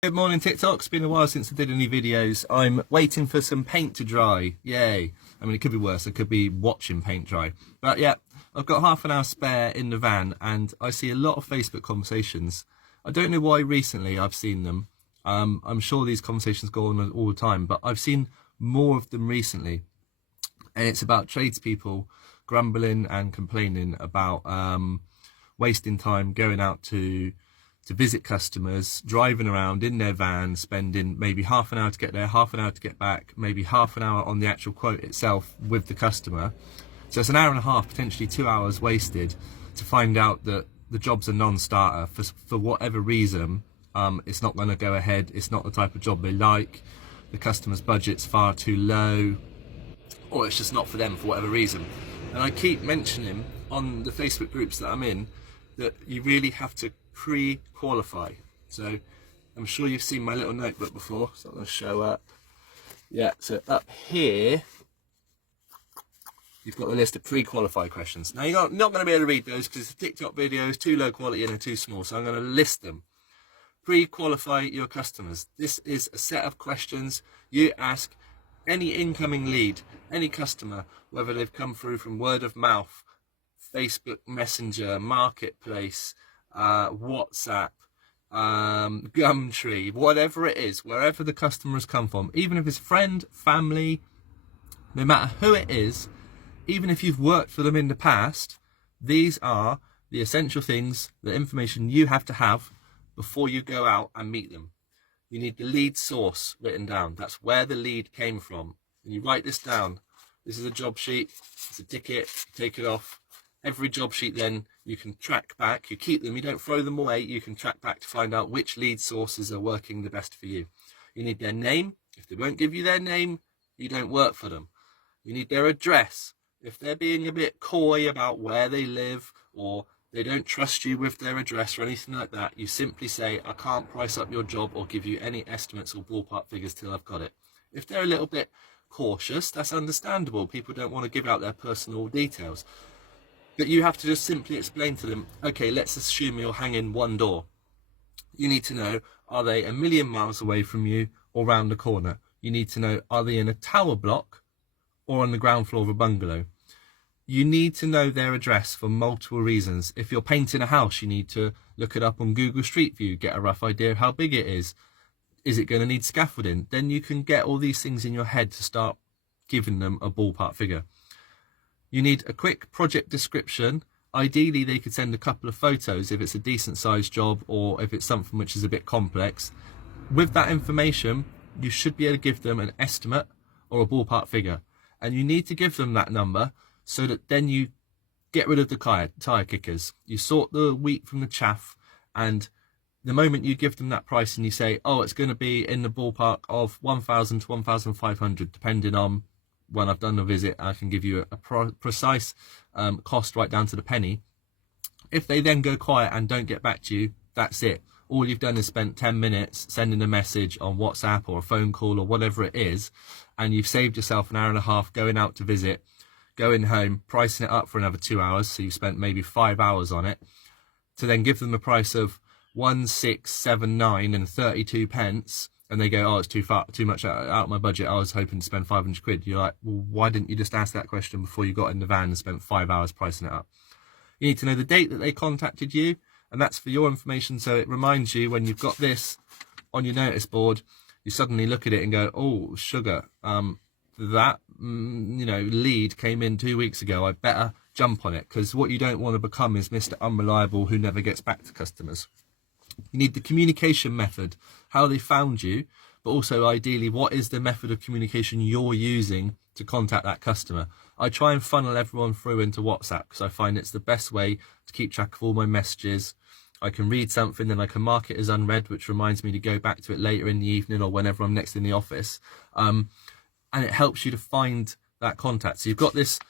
Good morning TikTok, it's been a while since I did any videos. I'm waiting for some paint to dry, yay. I mean, it could be worse, I could be watching paint dry. But yeah, I've got half an hour spare in the van and I see a lot of Facebook conversations. I don't know why recently I've seen them. I'm sure these conversations go on all the time, but I've seen more of them recently. And it's about tradespeople grumbling and complaining about wasting time going out to visit customers, driving around in their van, spending maybe half an hour to get there, half an hour to get back, maybe half an hour on the actual quote itself with the customer. So it's an hour and a half, potentially 2 hours wasted to find out that the job's a non-starter for whatever reason. It's not going to go ahead, it's not the type of job they like, the customer's budget's far too low, or it's just not for them for whatever reason. And I keep mentioning on the Facebook groups that I'm in that you really have to pre-qualify. So I'm sure you've seen my little notebook before, so I'm going to show up. Yeah, so up here you've got the list of pre-qualify questions. Now you're not going to be able to read those because it's a TikTok video, it's too low quality and they're too small, so I'm going to list them. Pre-qualify your customers. This is a set of questions you ask any incoming lead, any customer, whether they've come through from word of mouth, Facebook Messenger, Marketplace, WhatsApp, Gumtree, whatever it is, wherever the customer has come from, even if it's friend, family, no matter who it is, even if you've worked for them in the past, these are the essential things, the information you have to have before you go out and meet them. You need the lead source written down. That's where the lead came from. And you write this down. This is a job sheet, it's a ticket, take it off. Every job sheet then you can track back, you keep them, you don't throw them away, you can track back to find out which lead sources are working the best for you. You need their name. If they won't give you their name, you don't work for them. You need their address. If they're being a bit coy about where they live or they don't trust you with their address or anything like that, you simply say, I can't price up your job or give you any estimates or ballpark figures till I've got it. If they're a little bit cautious, that's understandable. People don't want to give out their personal details. But you have to just simply explain to them, okay, let's assume you're hanging one door. You need to know, are they a million miles away from you or round the corner? You need to know, are they in a tower block or on the ground floor of a bungalow? You need to know their address for multiple reasons. If you're painting a house, you need to look it up on Google Street View, get a rough idea of how big it is. Is it going to need scaffolding? Then you can get all these things in your head to start giving them a ballpark figure. You need a quick project description. Ideally, they could send a couple of photos if it's a decent sized job or if it's something which is a bit complex. With that information, you should be able to give them an estimate or a ballpark figure. And you need to give them that number so that then you get rid of the tire kickers. You sort the wheat from the chaff, and the moment you give them that price and you say, oh, it's going to be in the ballpark of 1,000 to 1,500, depending on when I've done the visit, I can give you a precise cost right down to the penny. If they then go quiet and don't get back to you, that's it. All you've done is spent 10 minutes sending a message on WhatsApp or a phone call or whatever it is, and you've saved yourself an hour and a half going out to visit, going home, pricing it up for another 2 hours, so you've spent maybe 5 hours on it, to then give them a price of 1,679 and 32 pence, and they go, oh, it's too much out of my budget, I was hoping to spend 500 quid. You're like, well, why didn't you just ask that question before you got in the van and spent 5 hours pricing it up? You need to know the date that they contacted you, and that's for your information, so it reminds you when you've got this on your notice board, you suddenly look at it and go, oh, sugar, that lead came in 2 weeks ago, I better jump on it, because what you don't want to become is Mr. Unreliable who never gets back to customers. You need the communication method, how they found you, but also ideally what is the method of communication you're using to contact that customer. I try and funnel everyone through into WhatsApp because I find it's the best way to keep track of all my messages. I can read something and I can mark it as unread, which reminds me to go back to it later in the evening or whenever I'm next in the office. And it helps you to find that contact. So you've got this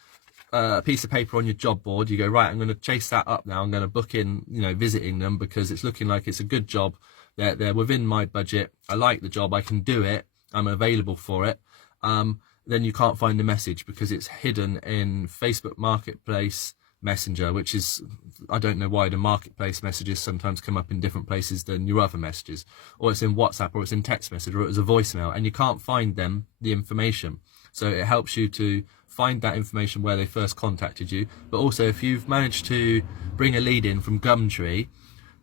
piece of paper on your job board. You go, right, I'm going to chase that up now. I'm going to book in, visiting them because it's looking like it's a good job. They're within my budget. I like the job. I can do it. I'm available for it. Then you can't find the message because it's hidden in Facebook Marketplace, Messenger, which is, I don't know why the marketplace messages sometimes come up in different places than your other messages, or it's in WhatsApp, or it's in text message, or it's a voicemail, and you can't find the information. So it helps you to find that information where they first contacted you. But also, if you've managed to bring a lead in from Gumtree,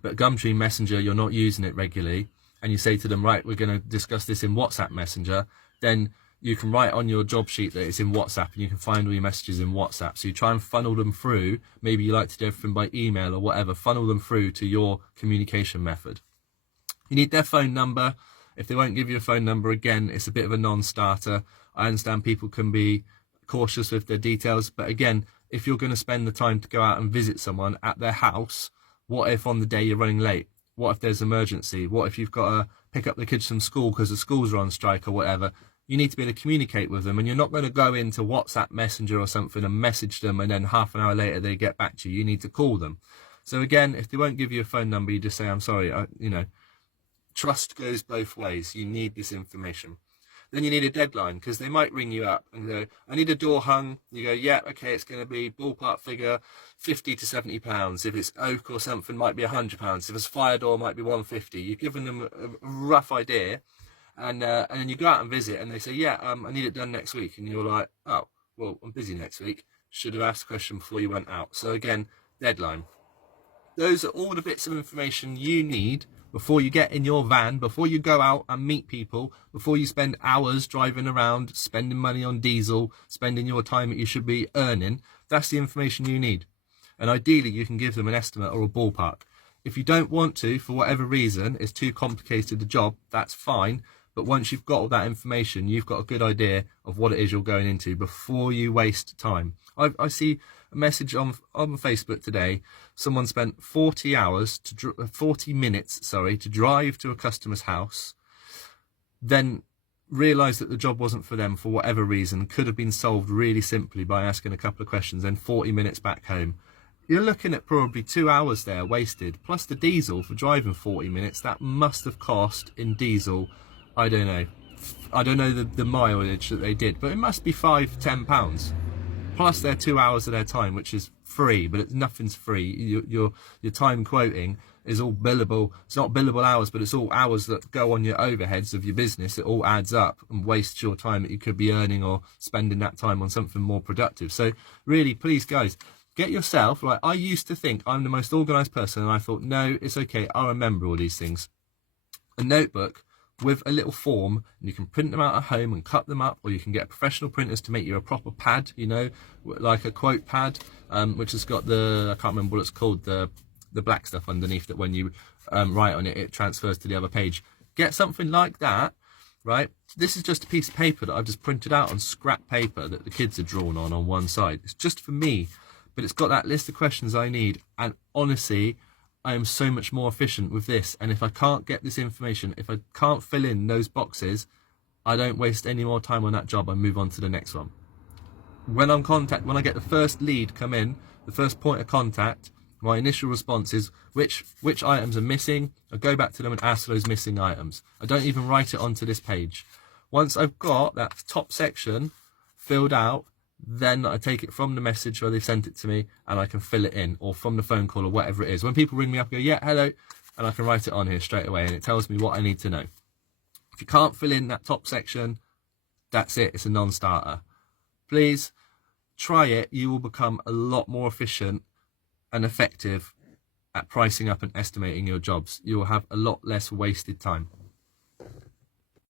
but Gumtree Messenger, you're not using it regularly, and you say to them, right, we're going to discuss this in WhatsApp Messenger, then you can write on your job sheet that it's in WhatsApp, and you can find all your messages in WhatsApp. So you try and funnel them through. Maybe you like to do everything by email or whatever. Funnel them through to your communication method. You need their phone number. If they won't give you a phone number, again, it's a bit of a non-starter. I understand people can be cautious with their details, but again, if you're going to spend the time to go out and visit someone at their house, what if on the day you're running late? What if there's an emergency? What if you've got to pick up the kids from school because the schools are on strike or whatever? You need to be able to communicate with them, and you're not going to go into WhatsApp Messenger or something and message them and then half an hour later they get back to you. You need to call them. So again, if they won't give you a phone number, you just say, I'm sorry, trust goes both ways. You need this information. Then you need a deadline, because they might ring you up and go, I need a door hung. You go, yeah, okay, it's going to be ballpark figure 50 to 70 pounds. If it's oak or something, might be 100 pounds. If it's fire door, might be 150. You've given them a rough idea. And then you go out and visit, and they say, yeah, I need it done next week. And you're like, oh, well, I'm busy next week. Should have asked the question before you went out. So again, deadline. Those are all the bits of information you need before you get in your van, before you go out and meet people, before you spend hours driving around, spending money on diesel, spending your time that you should be earning. That's the information you need. And ideally, you can give them an estimate or a ballpark. If you don't want to, for whatever reason, it's too complicated a job, that's fine. But once you've got all that information, you've got a good idea of what it is you're going into before you waste time. I see a message on Facebook today. Someone spent 40 minutes to drive to a customer's house, then realised that the job wasn't for them for whatever reason, could have been solved really simply by asking a couple of questions, then 40 minutes back home. You're looking at probably 2 hours there wasted, plus the diesel for driving 40 minutes. That must have cost in diesel, I don't know the mileage that they did, but it must be £5-10, plus their 2 hours of their time, which is free, but nothing's free. Your time quoting is all billable. It's not billable hours, but it's all hours that go on your overheads of your business. It all adds up and wastes your time that you could be earning or spending that time on something more productive. So really, please guys, get yourself, like, I used to think I'm the most organised person, and I thought, no, it's okay, I'll remember all these things. A notebook with a little form, and you can print them out at home and cut them up, or you can get professional printers to make you a proper pad, like a quote pad, which has got I can't remember what it's called, the black stuff underneath that when you write on it, it transfers to the other page. Get something like that, right? This is just a piece of paper that I've just printed out on scrap paper that the kids are drawn on one side. It's just for me, but it's got that list of questions I need, and honestly, I am so much more efficient with this. And if I can't get this information, if I can't fill in those boxes, I don't waste any more time on that job. I move on to the next one. When I get the first lead come in, the first point of contact, my initial response is which items are missing. I go back to them and ask for those missing items. I don't even write it onto this page. Once I've got that top section filled out, then I take it from the message where they've sent it to me, and I can fill it in, or from the phone call or whatever it is. When people ring me up and go, yeah, hello, and I can write it on here straight away, and it tells me what I need to know. If you can't fill in that top section, that's it. It's a non-starter. Please try it. You will become a lot more efficient and effective at pricing up and estimating your jobs. You will have a lot less wasted time.